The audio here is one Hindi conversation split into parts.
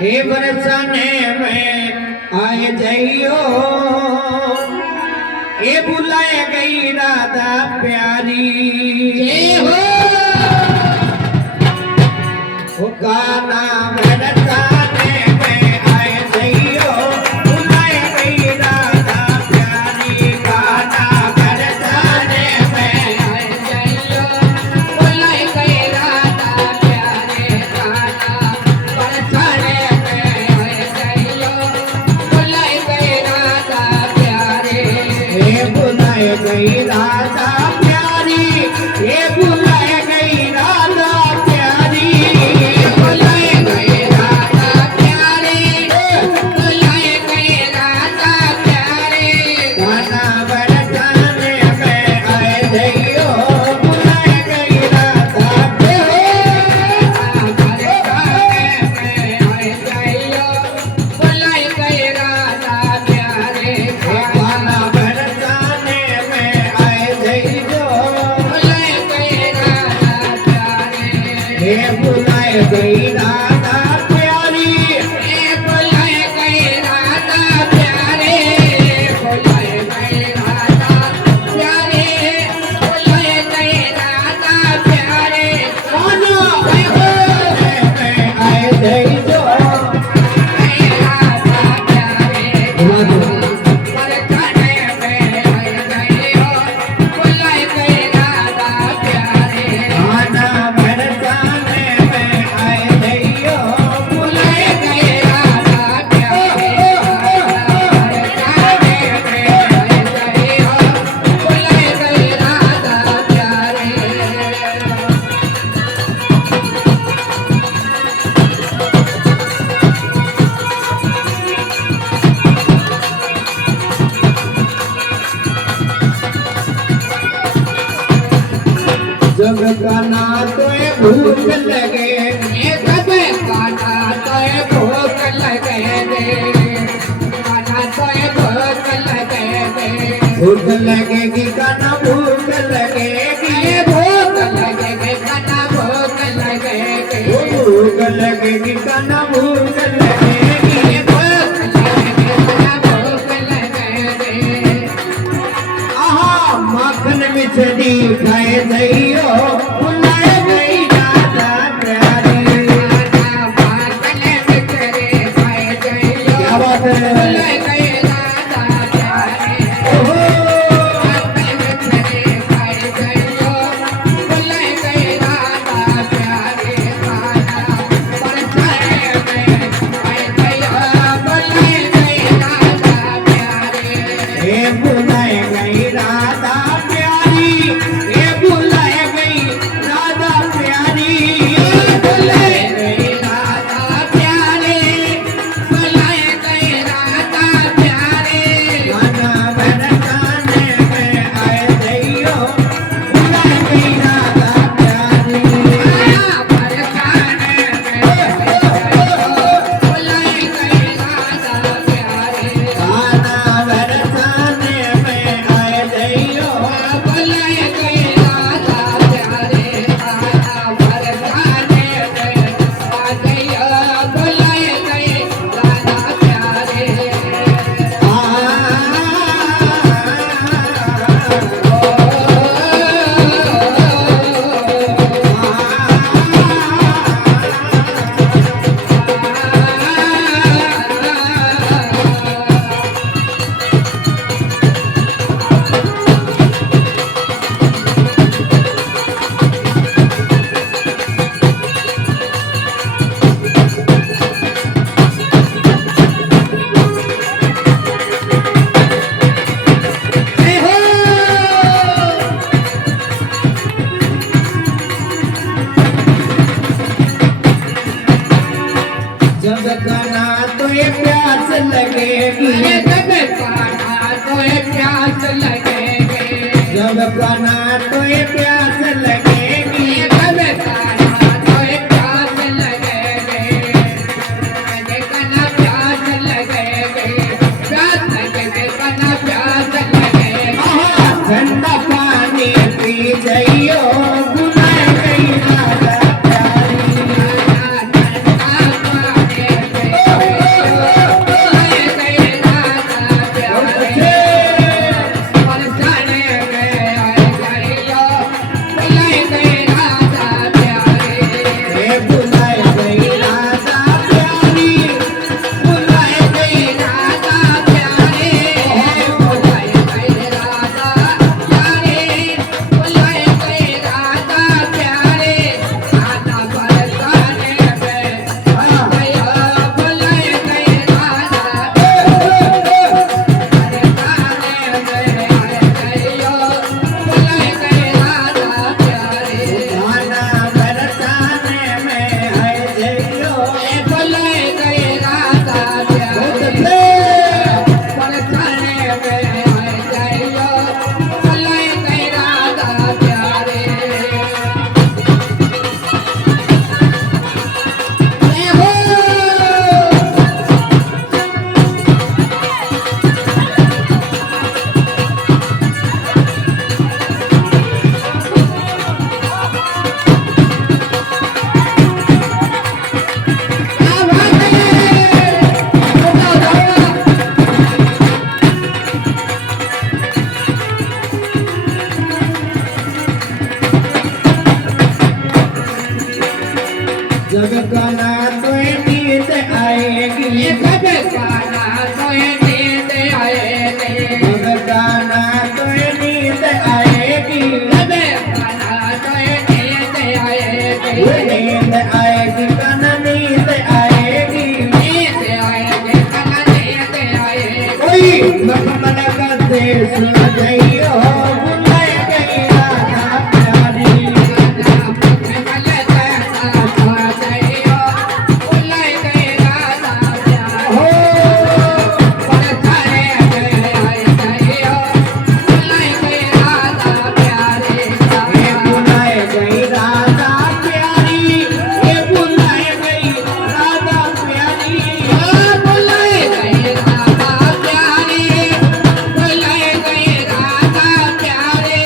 हे बरसाने में आए जइयो, ये बुलाए गई राधा प्यारी। जय हो गाना बरसाने में आए जइयो, बुलाए गई राधा प्यारी। गाना बरसाने में आए जइयो, बुलाए गई राधा प्यारी। गाना बरसाने में आए जइयो, बुलाए गई राधा प्यारी। ये बुलाए गई राधा प्यारी, ये बुलाए गई राधा प्यारी। बुलाए गई राधा प्यारी, बुलाए गई राधा प्यारी। गाना बरसाने में आए जइयो, बुलाए गई राधा प्यारी। बुलाए गई राधा प्यारी। गाना बरसाने में आए जइयो, बुलाए गई राधा प्यारी। हे बुलाए गई राधा प्यारी, हे बुलाए गई राधा प्यारी। बुलाए गई राधा प्यारी, बुलाए गई राधा प्यारी। गाना बरसाने में आए जइयो, राधा प्यारी। बरसाने में आए जइयो, बुलाए गई राधा प्यारी। गाना बरसाने में आए जइयो, बुलाए गई राधा प्यारी। बरसाने में आए जइयो, बुलाए गई राधा प्यारी। जब गाना तोए भूख लगे, जब गाना तोए भूख लगे दे। गाना तोए भूख लगे दे। भूख लगेगी गाना भूख लगेगी, भूख लगेगी गाना भूख लगेगी। भूख लगेगी गाना भूख लगेगी, भूख लगेगी गाना भूख लगेगी। आहा माखन मिश्री खाए जइयो, बुलाए गई राधा प्यारी। माखन मिश्री खाए जइयो, क्या बात है, बुलाए गई राधा प्यारी। माखन मिश्री खाए जइयो, बुलाए गई राधा प्यारी। गाना बरसाने में आए जइयो, बुलाए गई राधा प्यारी। हे बुलाए गई राधा प्यारी, हे बुलाए गई राधा प्यारी। बुलाए गई राधा प्यारी, बुलाए गई राधा प्यारी। गाना बरसाने में आए जइयो, बुलाए गई राधा प्यारी। गाना बरसाने में आए जइयो, बुलाए गई राधा प्यारी। गाना बरसाने में आए जइयो, बुलाए गई राधा प्यारी। गाना बरसाने में आ जइयो, बुलाए गई राधा प्यारी। जब गाना तोए प्यास लगेगी, जब गाना तोए प्यास लगेगी। जब गाना तोए प्यास लगेगी, जब गाना तोए प्यास लगेगी। गाना प्यास लगेगी, प्यास लगेगी गाना प्यास लगेगी। ठंडा पानी पी जइयो, बुलाए गई राधा प्यारी। ठंडा पानी जब काना तो नींद आएगी जब काना सोए नींद आएगी जब काना तो नींद आएगी जब काना सोए नींद आएगी नींद आएगी काना नींद आएगी नींद आएगी काना नींद आएगी कोई मखमल का देश न जाइयो बुलाए गई राधा प्यारी हो ये बुलाए गई राधा प्यारी ये बुलाए गई राधा प्यारी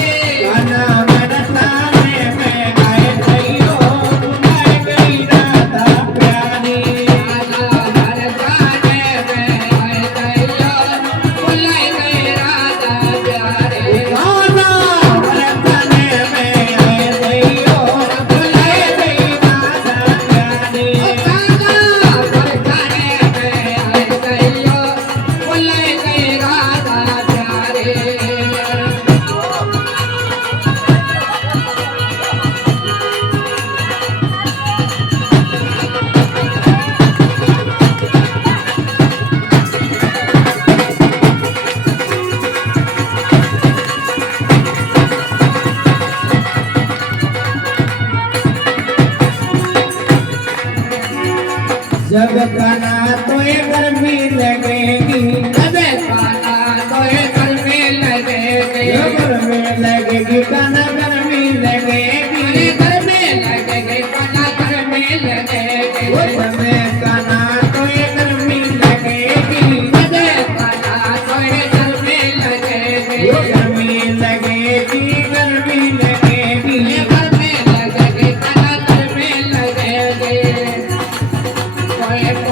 गाना मरताने में आए गई हो बुलाए गई राधा प्यारी गाना मरताने में आए गई हो बुलाए गई राधा प्यारी जब काना तो ये गर्मी लगेगी जब गर्मी लगेगी काना गर्मी लगेगी वो समय काना तो ये गर्मी लगेगी वो गर्मी लगेगी गर्मी लगेगी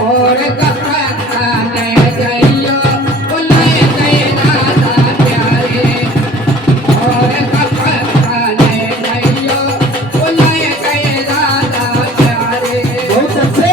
और कपड़ा ले जाइयो बुलाए गए राधा प्यारे और कपड़ा ले जाइयो बुलाए गए राधा प्यारे बहुत अच्छे